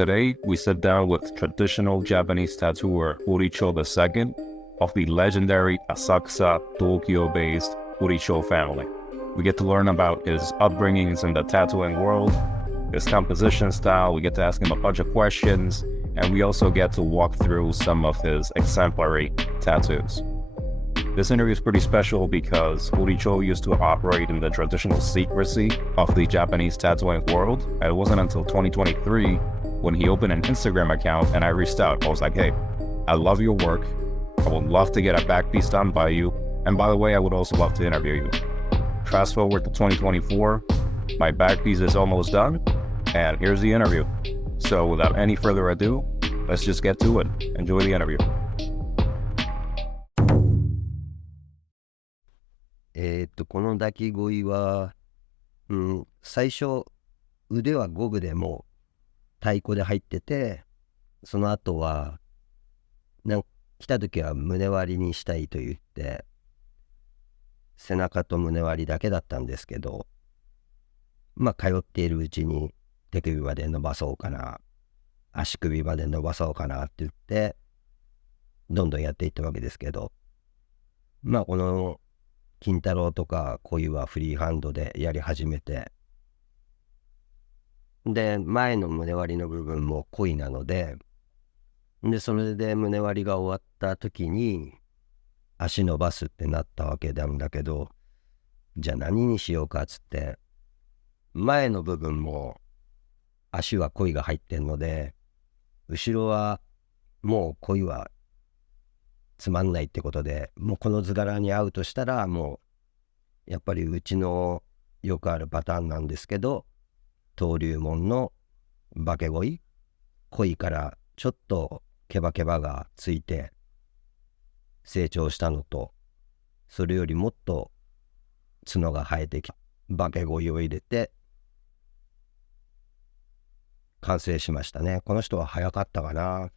Today, we sit down with traditional Japanese tattooer Horicho II of the legendary Asakusa, Tokyo-based Horicho family. We get to learn about his upbringings in the tattooing world, his composition style, we get to ask him a bunch of questions, and we also get to walk through some of his exemplary tattoos. This interview is pretty special because Horicho used to operate in the traditional secrecy of the Japanese tattooing world, and it wasn't until 2023 when he opened an Instagram account and I reached out. I was like, hey, I love your work. I would love to get a back piece done by you. And by the way, I would also love to interview you. Fast forward to 2024, my back piece is almost done, and here's the interview. So without any further ado, let's just get to it. Enjoy the interview. この抱き鯉は、最初腕はゴムでも太鼓で入ってて、その後は来た時は胸割りにしたいと言って背中と胸割りだけだったんですけど、通っているうちに手首まで伸ばそうかな、足首まで伸ばそうかなって言ってどんどんやっていったわけですけど、この金太郎とか鯉はフリーハンドでやり始めて、で前の胸割りの部分も鯉なので、それで胸割りが終わった時に足伸ばすってなったわけなんだけど、じゃあ何にしようかっつって、前の部分も足は鯉が入ってんので、後ろはもう鯉はつまんないってことで、もうこの図柄に合うとしたら、もうやっぱりうちのよくあるパターンなんですけど、登竜門の化け鯉、鯉からちょっとケバケバがついて成長したのと、それよりもっと角が生えてきた化け鯉を入れて完成しましたね。この人は早かったかな。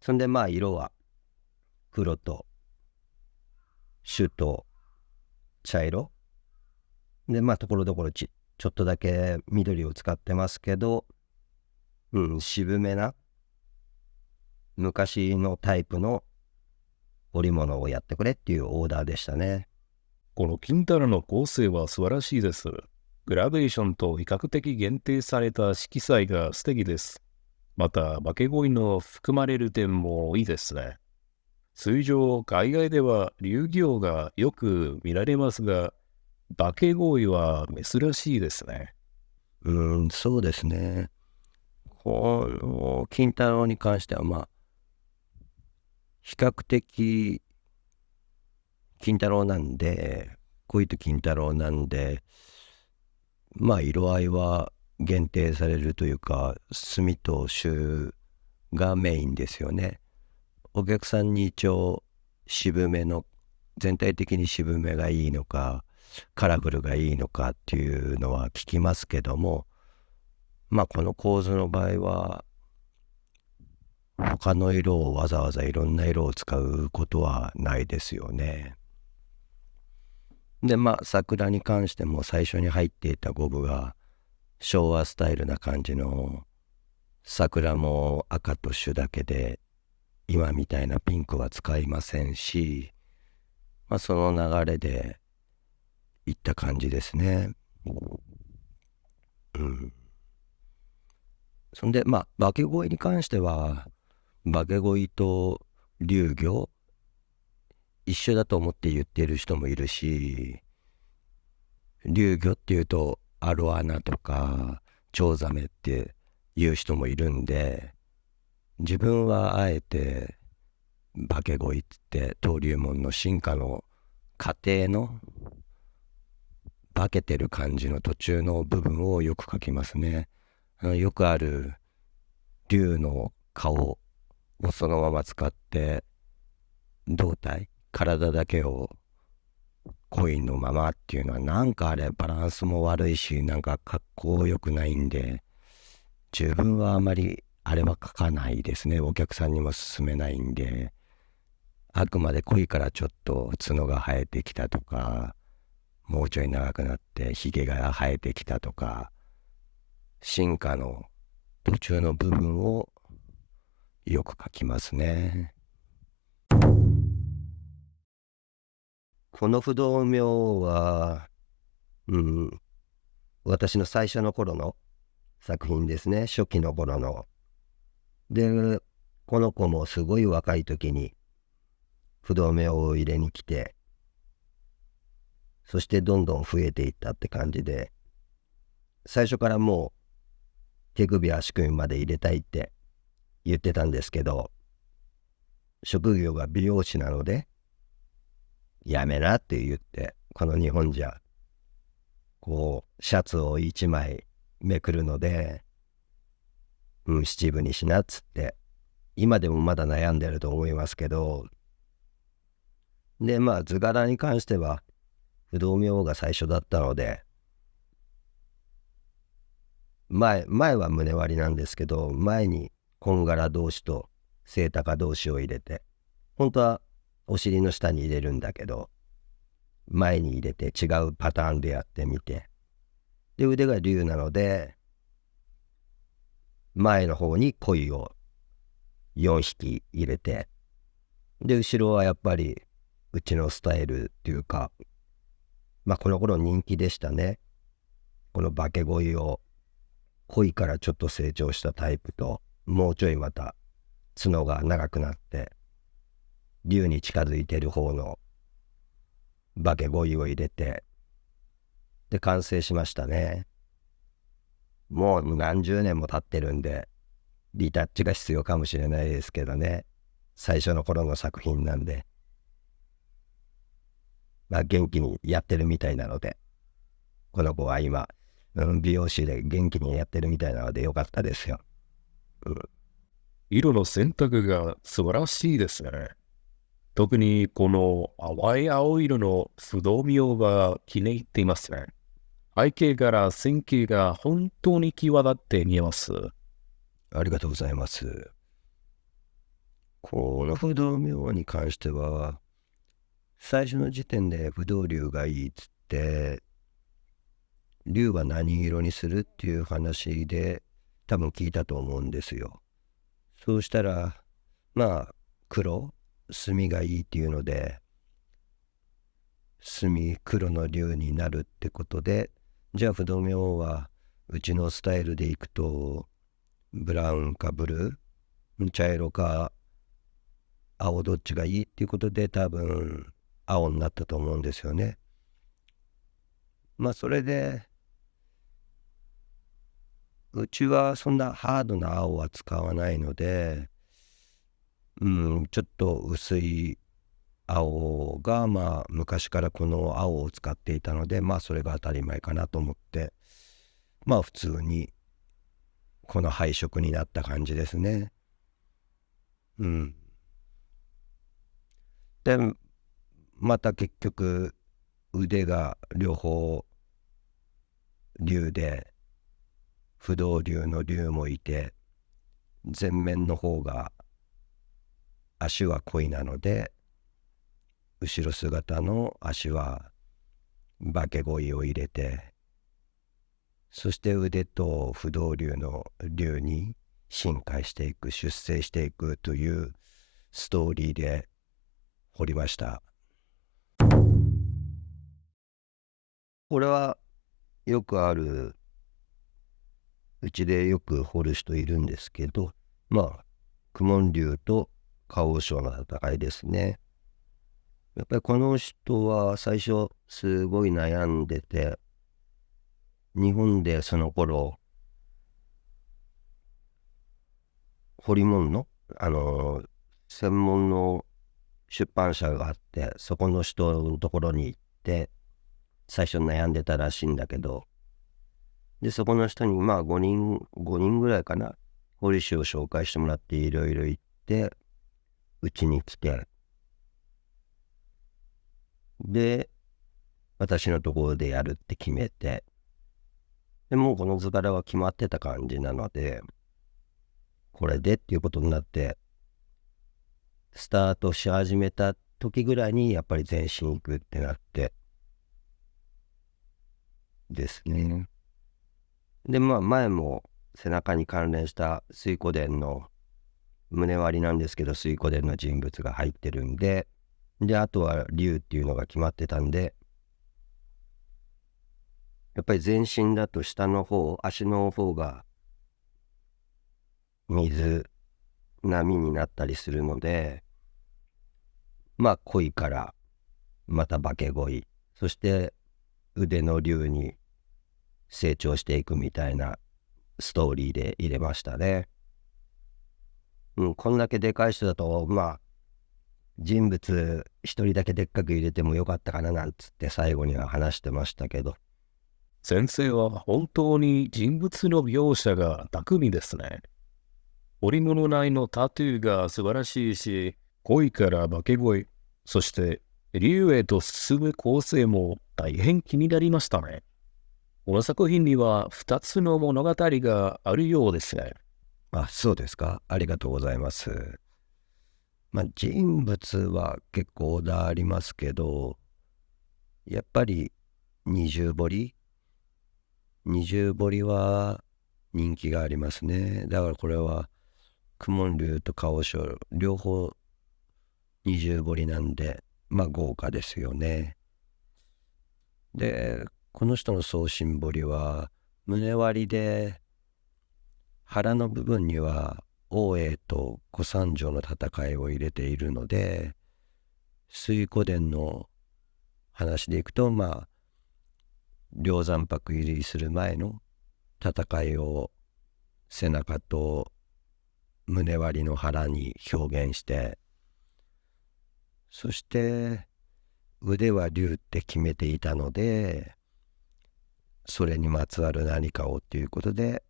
そんで色は黒と朱と茶色で、ところどころちょっとだけ緑を使ってますけど、渋めな昔のタイプの織物をやってくれっていうオーダーでしたね。この金太郎の構成は素晴らしいです。グラデーションと比較的限定された色彩が素敵です。また、化け鯉の含まれる点もいいですね。通常、海外では竜形がよく見られますが、化け鯉は珍しいですね。そうですね。この金太郎に関しては比較的金太郎なんで、鯉と金太郎なんで、色合いは限定されるというか、墨と朱がメインですよね。お客さんに一応渋めの、全体的に渋めがいいのかカラフルがいいのかっていうのは聞きますけども、この構図の場合は他の色をわざわざいろんな色を使うことはないですよね。で桜に関しても最初に入っていたゴムが昭和スタイルな感じの、桜も赤と朱だけで今みたいなピンクは使いませんし、その流れでいった感じですね。そんで化け鯉に関しては、化け鯉と竜魚一緒だと思って言っている人もいるし、竜魚っていうとアロアナとかチョウザメっていう人もいるんで、自分はあえて化け鯉って登竜門の進化の過程の化けてる感じの途中の部分をよく描きますね。よくある竜の顔をそのまま使って胴体、体だけを鯉のままっていうのはあれバランスも悪いし、かっこよくないんで、自分はあまりあれは描かないですね。お客さんにも勧めないんで、あくまで鯉からちょっと角が生えてきたとか、もうちょい長くなってヒゲが生えてきたとか、進化の途中の部分をよく書きますね。この不動明は、私の最初の頃の作品ですね。初期の頃の。で、この子もすごい若い時に不動明を入れに来て、そしてどんどん増えていったって感じで、最初からもう手首足首まで入れたいって言ってたんですけど、職業が美容師なので、やめなって言って、この日本じゃ、こう、シャツを一枚めくるので、七分にしなっつって、今でもまだ悩んでると思いますけど、で、まあ、図柄に関しては、不動明が最初だったので、前は胸割りなんですけど、前にこんがら同士と正高同士を入れて、本当はお尻の下に入れるんだけど、前に入れて違うパターンでやってみて、で、腕が竜なので、前の方に鯉を4匹入れて、で、後ろはやっぱりうちのスタイルっていうか、まあこの頃人気でしたね。この化け鯉を鯉からちょっと成長したタイプと、もうちょいまた角が長くなって竜に近づいてる方の化け鯉を入れて、で完成しましたね。もう何十年も経ってるんでリタッチが必要かもしれないですけどね。最初の頃の作品なんで、まあ元気にやってるみたいなので、この子は今、美容師で元気にやってるみたいなのでよかったですよ。色の選択が素晴らしいですね。特にこの淡い青色の不動明が気に入っていますね。背景から線形が本当に際立って見えます。ありがとうございます。この不動明に関しては、最初の時点で不動竜がいいっつって、竜は何色にするっていう話で多分聞いたと思うんですよ。そうしたら、まあ、墨がいいっていうので、黒の竜になるってことで、じゃあ不動明はうちのスタイルでいくと、ブラウンかブルー、茶色か青どっちがいいっていうことで多分青になったと思うんですよね。まあそれで、うちはそんなハードな青は使わないので、ちょっと薄い青が、まあ昔からこの青を使っていたので、まあそれが当たり前かなと思って、まあ普通にこの配色になった感じですね。で、また結局腕が両方竜で、不動竜の竜もいて、前面の方が足は鯉なので、後ろ姿の足は化け鯉を入れて、そして腕と不動竜の竜に進化していく、出世していくというストーリーで彫りました。これはよくある、うちでよく彫る人いるんですけど、まあ公文竜と花王将の戦いですね。やっぱりこの人は最初すごい悩んでて、日本でその頃彫り物の専門の出版社があって、そこの人のところに行って最初悩んでたらしいんだけど、でそこの人にまあ5人ぐらいかな、彫り師を紹介してもらっていろいろ行って、うちに来て、で私のところでやるって決めて、でもうこの図柄は決まってた感じなので、これでっていうことになって、スタートし始めた時ぐらいにやっぱり全身行くってなってですね。で、前も背中に関連した水湖伝の胸割りなんですけど、水湖伝の人物が入ってるんで、あとは竜っていうのが決まってたんで、やっぱり全身だと下の方、足の方が水波になったりするので、鯉からまた化け鯉、そして腕の竜に成長していくみたいなストーリーで入れましたね。こんだけでかい人だと人物一人だけでっかく入れてもよかったかななんつって最後には話してましたけど。先生は本当に人物の描写が巧みですね。織物内のタトゥーが素晴らしいし、恋から化け恋、そして竜へと進む構成も大変気になりましたね。この作品には2つの物語があるようですね。そうですか。ありがとうございます。人物は結構オーダーありますけど、やっぱり二重彫りは人気がありますね。だからこれは公文竜と顔章両方二重彫りなんで、豪華ですよね。で、この人の送信彫りは胸割りで腹の部分には王英と小三条の戦いを入れているので、水湖伝の話でいくと梁山泊入りする前の戦いを背中と胸割りの腹に表現して、そして腕は竜って決めていたので、それにまつわる何かをということで、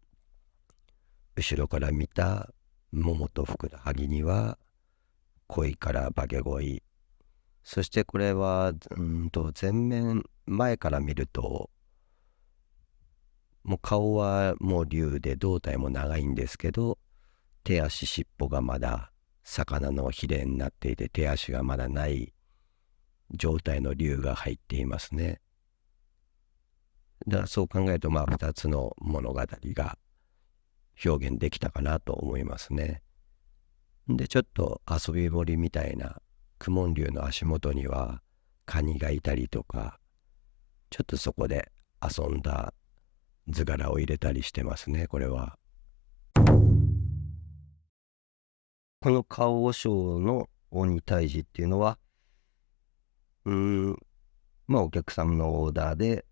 後ろから見た桃とふくらはぎには恋から化け恋、そしてこれは前から見るともう顔はもう竜で胴体も長いんですけど、手足尻尾がまだ魚のヒレになっていて、手足がまだない状態の竜が入っていますね。だからそう考えると2つの物語が表現できたかなと思いますね。でちょっと遊び堀みたいな公文竜の足元にはカニがいたりとか、ちょっとそこで遊んだ図柄を入れたりしてますね。これはこの顔和尚の鬼退治っていうのはお客様のオーダーで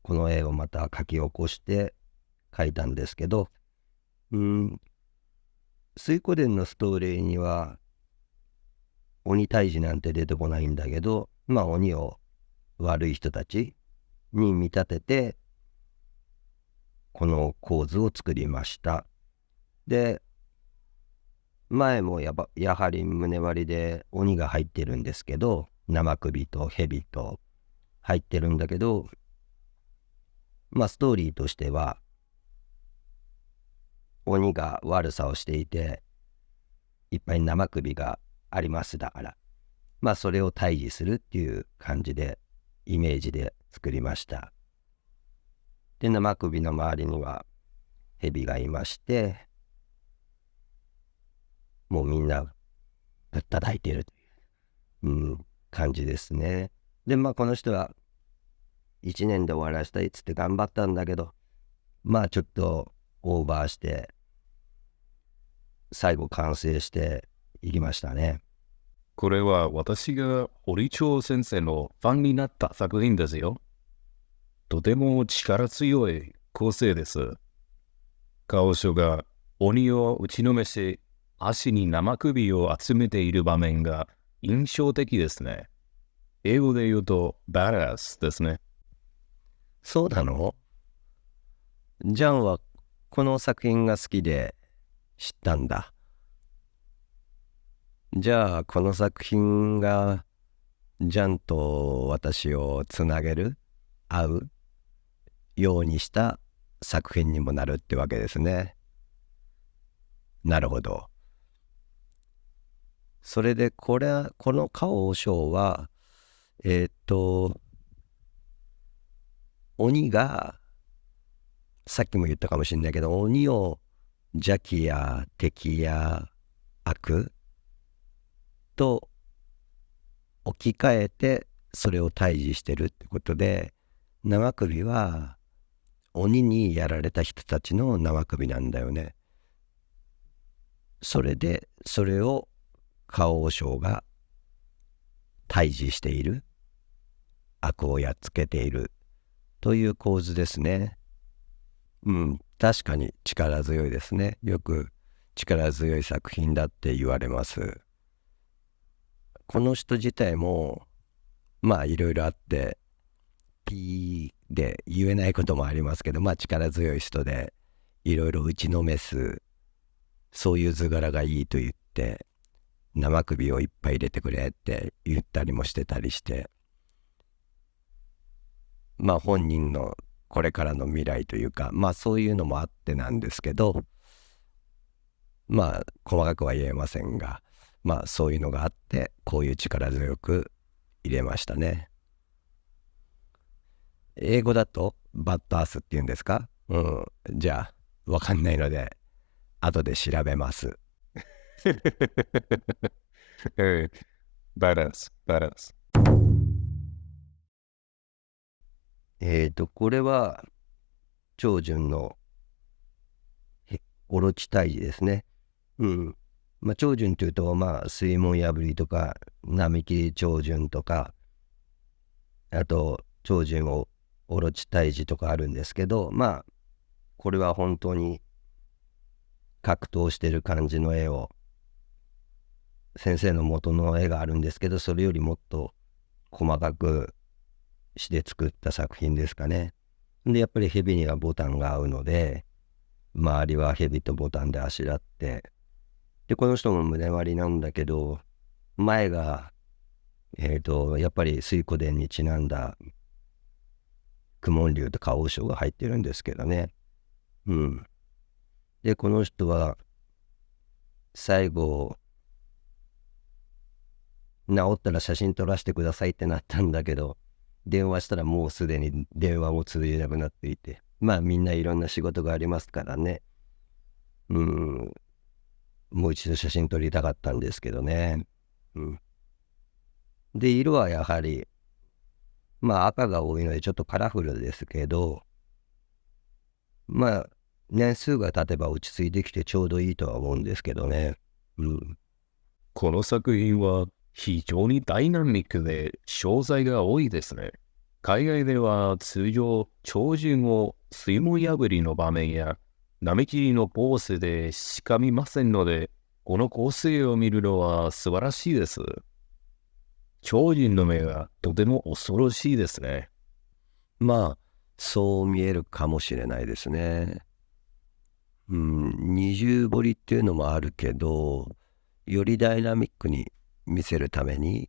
この絵をまた描き起こして描いたんですけど、水湖伝のストーリーには鬼退治なんて出てこないんだけど、鬼を悪い人たちに見立ててこの構図を作りました。で、前もやはり胸割りで鬼が入ってるんですけど、生首と蛇と入ってるんだけど、ストーリーとしては鬼が悪さをしていていっぱい生首があります。だからそれを退治するっていう感じでイメージで作りました。で、生首の周りには蛇がいまして、もうみんなぶったたいてるという、感じですね。でこの人は1年で終わらせたいっつって頑張ったんだけど、ちょっとオーバーして最後完成していきましたね。これは私が堀長先生のファンになった作品ですよ。とても力強い構成です。顔書が鬼を打ちのめし、足に生首を集めている場面が印象的ですね。英語で言うとバラスですね。そうなの？ジャンはこの作品が好きで知ったんだ。じゃあこの作品がジャンと私をつなげる、合うようにした作品にもなるってわけですね。なるほど。それでこの顔和尚は鬼がさっきも言ったかもしれないけど、鬼を邪気や敵や悪と置き換えてそれを対峙してるってことで、生首は鬼にやられた人たちの生首なんだよね。それでそれを花王将が対峙している、悪をやっつけているという構図ですね。確かに力強いですね。よく力強い作品だって言われます。この人自体もまあいろいろあってピーで言えないこともありますけど、まあ力強い人でいろいろ打ちのめす、そういう図柄がいいと言って生首をいっぱい入れてくれって言ったりもしてたりして、まあ本人のこれからの未来というか、まあそういうのもあってなんですけど、まあ細かくは言えませんが、まあそういうのがあってこういう力強く入れましたね。英語だとバッドアースっていうんですか？じゃあわかんないので後で調べます。badass, badass. これは長順のオロチ退治ですね。まあ長順というとまあ水門破りとか並木長順とか、あと長順をオロチ退治とかあるんですけど、まあこれは本当に格闘してる感じの絵を、先生の元の絵があるんですけど、それよりもっと細かくして作った作品ですかね。でやっぱり蛇にはボタンが合うので、周りは蛇とボタンであしらって、でこの人も胸割りなんだけど、前がやっぱり水湖伝にちなんだ公文竜と花王将が入ってるんですけどね。でこの人は最後治ったら写真撮らせてくださいってなったんだけど、電話したらもうすでに電話も通じなくなっていて、まあみんないろんな仕事がありますからね。もう一度写真撮りたかったんですけどね。で色はやはりまあ赤が多いのでちょっとカラフルですけど、まあ年数が経てば落ち着いてきてちょうどいいとは思うんですけどね。この作品は非常にダイナミックで詳細が多いですね。海外では通常、超人を水門破りの場面や並切りのポーズでしか見ませんので、この構成を見るのは素晴らしいです。超人の目がとても恐ろしいですね。まあそう見えるかもしれないですね。二重彫りっていうのもあるけど、よりダイナミックに見せるために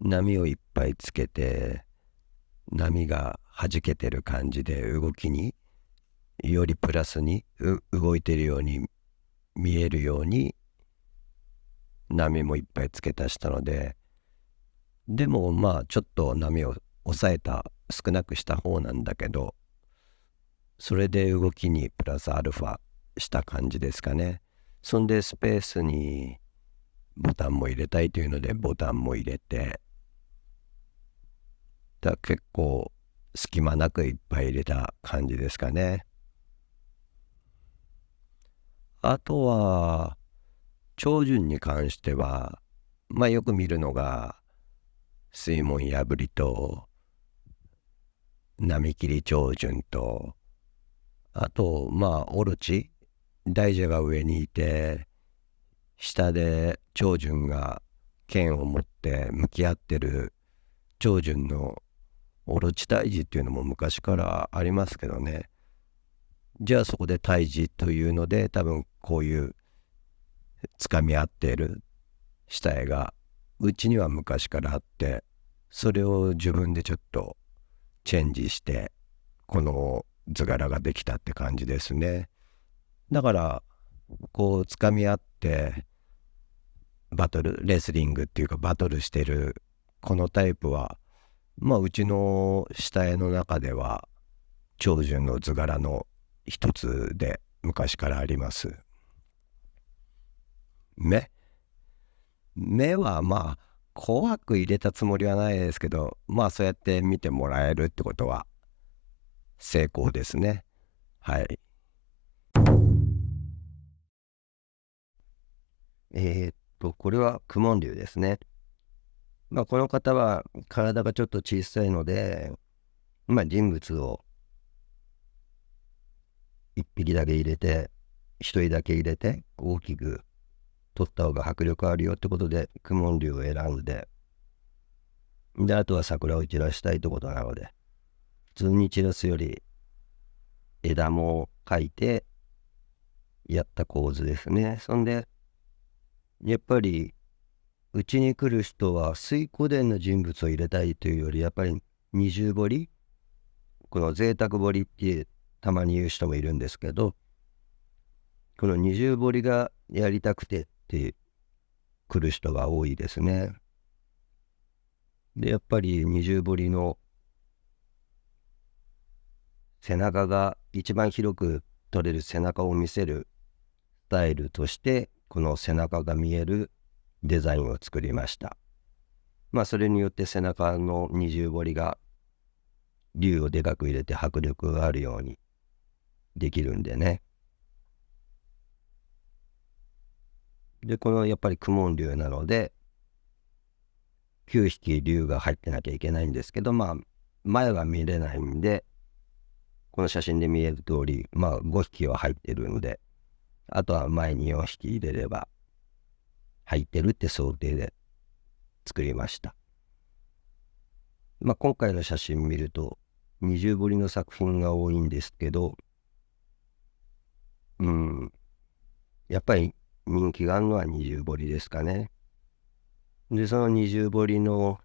波をいっぱいつけて、波が弾けてる感じで動きによりプラスに動いてるように見えるように波もいっぱい付け足したので、でもまあちょっと波を抑えた、少なくした方なんだけど、それで動きにプラスアルファした感じですかね。そんでスペースにボタンも入れたいというのでボタンも入れて、結構隙間なくいっぱい入れた感じですかね。あとは長順に関してはまあよく見るのが水門破りと波切り長順と、あとまあオロチ、大蛇が上にいて下で長順が剣を持って向き合ってる長順のオロチ退治っていうのも昔からありますけどね。じゃあそこで退治というので多分こういうつかみ合っている下絵がうちには昔からあって、それを自分でちょっとチェンジしてこの図柄ができたって感じですね。だからこうつかみ合ってバトルレスリングっていうかバトルしてるこのタイプはまあうちの下絵の中では長順の図柄の一つで昔からあります。目はまあ怖く入れたつもりはないですけど、まあそうやって見てもらえるってことは成功ですね。はい。これは公文竜ですね。まあこの方は体がちょっと小さいので、まあ人物を一匹だけ入れて、一人だけ入れて大きく取った方が迫力あるよってことで公文竜を選んで、であとは桜を散らしたいってことなので、普通に散らすより枝も描いてやった構図ですね。そんでやっぱりうちに来る人は水湖伝の人物を入れたいというより、やっぱり二重彫り、この贅沢彫りってたまに言う人もいるんですけど、この二重彫りがやりたくてって来る人が多いですね。でやっぱり二重彫りの背中が一番広く撮れる背中を見せるスタイルとして、この背中が見えるデザインを作りました。まあそれによって背中の二重彫りが竜をでかく入れて迫力があるようにできるんでね。でこのやっぱり公文竜なので9匹竜が入ってなきゃいけないんですけど、まあ前は見れないんで、この写真で見える通り、まあ5匹は入ってるんで、あとは前に4匹入れれば入ってるって想定で作りました。まあ今回の写真見ると二重彫りの作品が多いんですけど、やっぱり人気があるのは二重彫りですかね。でその二重彫りの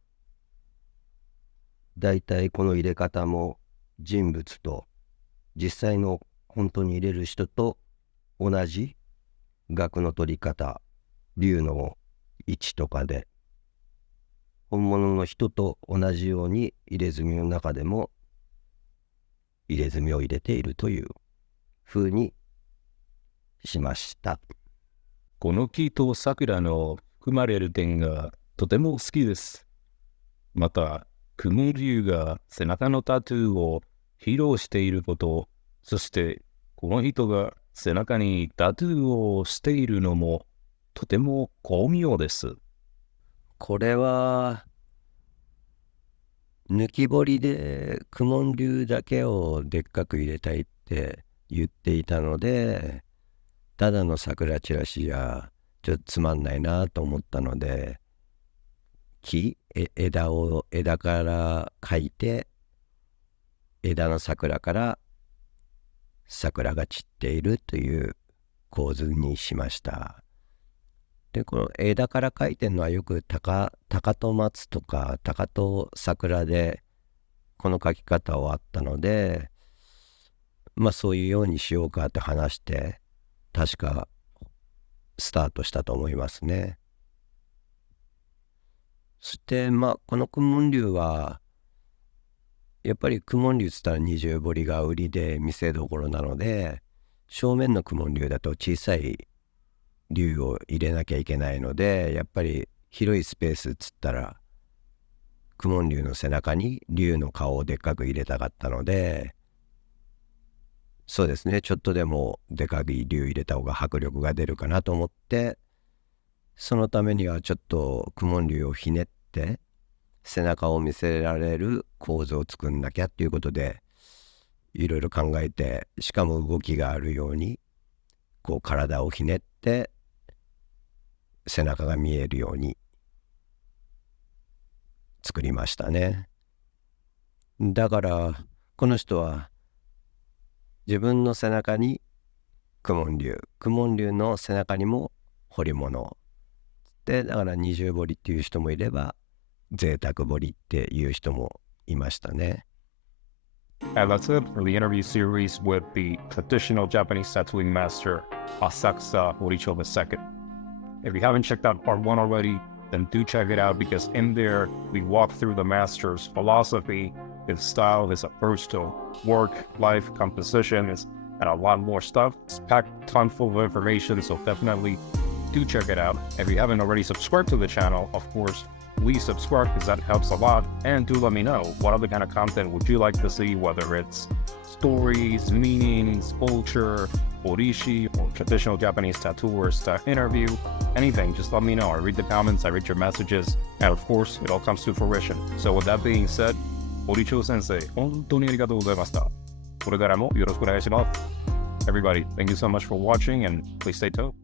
だいたいこの入れ方も人物と実際の本当に入れる人と同じ額の取り方、竜の位置とかで本物の人と同じように入れ墨の中でも入れ墨を入れているという風にしました。この木と桜の含まれる点がとても好きです。また、公文竜が背中のタトゥーを披露していること、そしてこの人が背中にタトゥーをしているのもとても巧妙です。これは抜き彫りで公文竜だけをでっかく入れたいって言っていたので、ただの桜チラシじゃちょっとつまんないなと思ったので、枝から描いて、枝の桜から桜が散っているという構図にしました。でこの枝から描いてるのはよく鷹と松とか鷹と桜でこの描き方をあったので、まあそういうようにしようかって話して確かスタートしたと思いますね。そしてまあこの公文竜はやっぱり公文竜っつったら二重彫りが売りで見せどころなので、正面の公文竜だと小さい竜を入れなきゃいけないので、やっぱり広いスペースっつったら公文竜の背中に竜の顔をでっかく入れたかったので、そうですね、ちょっとでもでかい竜入れた方が迫力が出るかなと思って、そのためにはちょっと公文竜をひねって背中を見せられる構図を作んなきゃっていうことでいろいろ考えて、しかも動きがあるようにこう体をひねって背中が見えるように作りましたね。だからこの人は自分の背中に公文竜の背中にも彫り物で、だから二重彫りっていう人もいれば贅沢彫りっていう人もいましたね。And that's it for the interview series with the traditional Japanese tattooing master, Asakusa Horicho II. If you haven't checked out part 1 already, then do check it out, because in there we walk through the master's philosophy, his style, his approach to work, life, compositions, and a lot more stuff. It's packed ton full of information, so definitely do check it out. If you haven't already subscribed to the channel, of course, please subscribe because that helps a lot. And do let me know what other kind of content would you like to see, whether it's stories, meanings, culture, orishi, or traditional Japanese tattooers to interview, anything, just let me know. I read the comments, I read your messages, and of course, it all comes to fruition. So with that being said, Oricho Sensei, 本当にありがとうございました。これからもよろしくお願いします。Everybody, thank you so much for watching and please stay tuned.